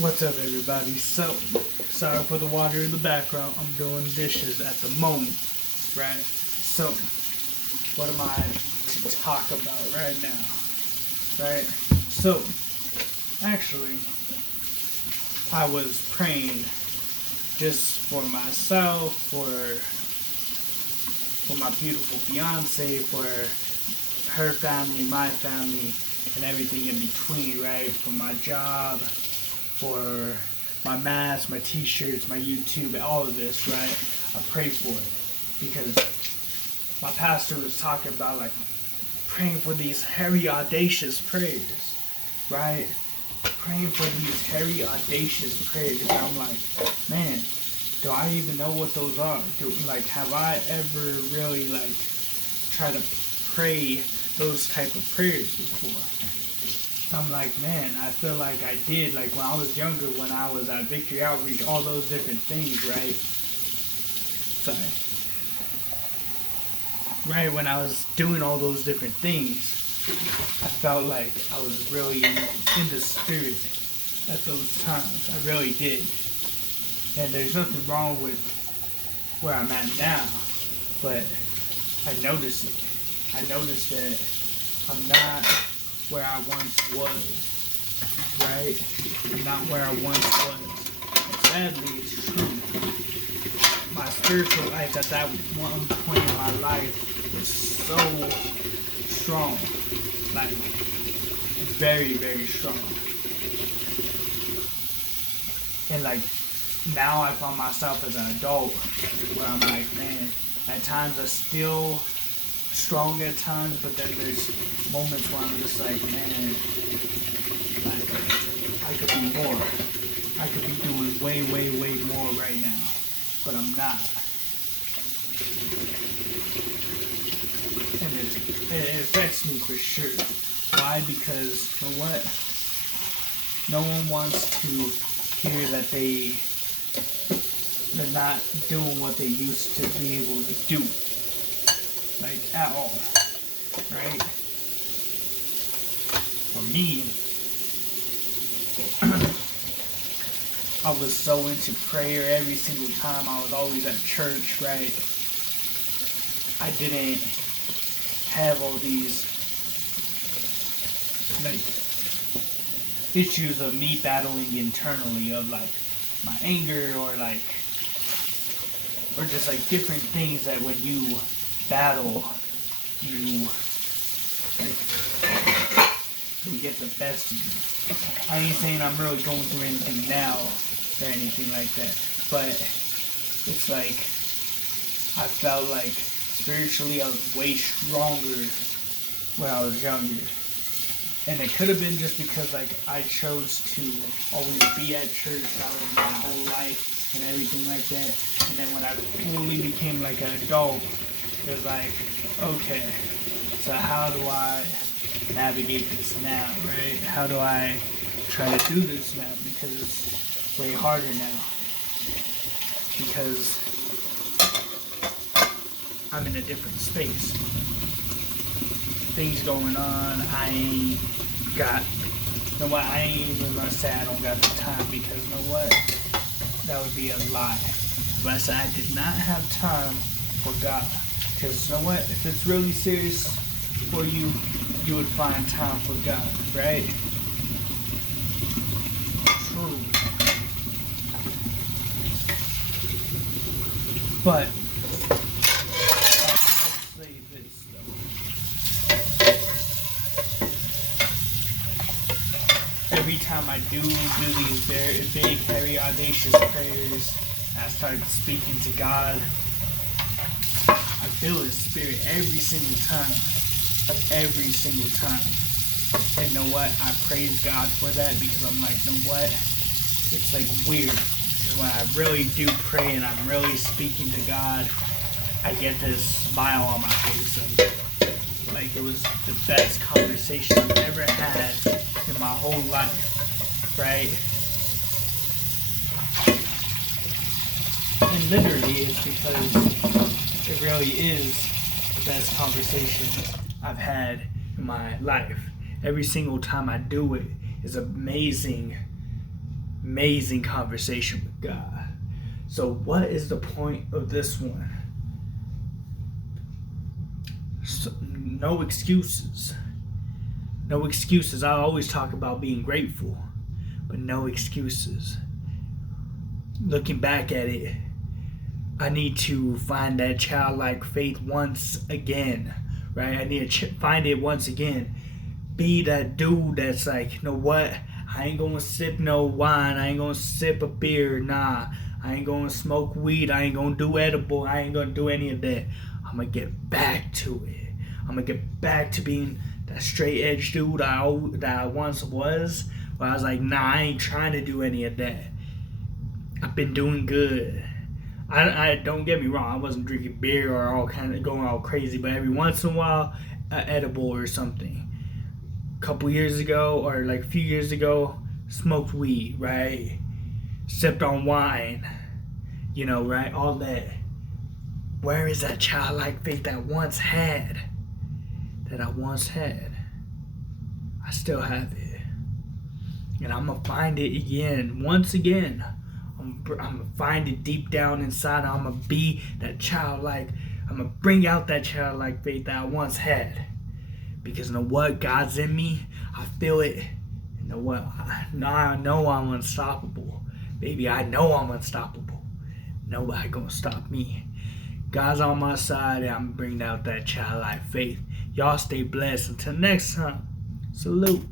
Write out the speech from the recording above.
What's up, everybody? So, sorry for the water in the background. I'm doing dishes at the moment, right? So, what am I to talk about right now, right? So, actually, I was praying just for myself, for my beautiful fiance, for her family, my family, and everything in between, right? For my job, for my masks, my t-shirts, my YouTube, all of this, right? I pray for it because my pastor was talking about like praying for these hairy, audacious prayers, right? Praying for these hairy, audacious prayers. And I'm like, man, do I even know what those are? Have I ever really tried to pray those type of prayers before? I'm like, man, I feel like I did, like when I was younger, when I was at Victory Outreach, all those different things, right? Sorry. Right, when I was doing all those different things, I felt like I was really in the spirit at those times. I really did. And there's nothing wrong with where I'm at now, but I noticed it. I noticed that I'm not where I once was, right? I'm not where I once was. Sadly, it's true. My spiritual life at that one point in my life was so strong, like very, very strong. And now I find myself as an adult where I'm like, man, at times I still strong at times, but then there's moments where I'm just like, man, I could be more. I could be doing way, way, way more right now, but I'm not. And it affects me for sure. Why? Because, you know what? No one wants to hear that they're not doing what they used to be able to do. At all, right? For me, I was so into prayer every single time. I was always at church, right? I didn't have all these issues of me battling internally of my anger or just different things that when you battle, you get the best of you. I ain't saying I'm really going through anything now or anything like that, but it's like I felt like spiritually I was way stronger when I was younger. And it could have been just because I chose to always be at church. That was my whole life and everything like that. And then when I fully became an adult, it was okay, so how do I navigate this now, right? How do I try to do this now? Because it's way harder now. Because I'm in a different space. Things going on, I ain't even gonna say I don't got the time, because you know what? That would be a lie. But I said I did not have time for God. Because you know what? If it's really serious for you, you would find time for God, right? True. But I will say this though. Every time I do these very big, hairy, audacious prayers, I start speaking to God. I feel His Spirit every single time. Every single time. And you know what? I praise God for that, because I'm like, you know what? It's weird. When I really do pray and I'm really speaking to God, I get this smile on my face. It was the best conversation I've ever had in my whole life. Right? And literally, it's because it really is the best conversation I've had in my life. Every single time I do it is amazing amazing conversation with God. So what is the point of this one? So, no excuses. No excuses. I always talk about being grateful, but no excuses. Looking back at it, I need to find that childlike faith once again, right? I need to find it once again. Be that dude that's like, you know what? I ain't gonna sip no wine. I ain't gonna sip a beer. Nah. I ain't gonna smoke weed. I ain't gonna do edible. I ain't gonna do any of that. I'm gonna get back to it. I'm gonna get back to being that straight edge dude that I once was. Where I was like, nah, I ain't trying to do any of that. I've been doing good. I don't get me wrong. I wasn't drinking beer or all kind of going all crazy, but every once in a while, an edible or something. A couple years ago, or like a few years ago, smoked weed, right? Sipped on wine, you know, right? All that. Where is that childlike faith that I once had? I still have it. And I'm going to find it again, once again. I'm going to find it deep down inside. I'm going to be that childlike. I'm going to bring out that childlike faith that I once had. Because you know what? God's in me. I feel it. You know what? Now I know I'm unstoppable. Baby, I know I'm unstoppable. Nobody gonna stop me. God's on my side, and I'm bringing out that childlike faith. Y'all stay blessed. Until next time, salute.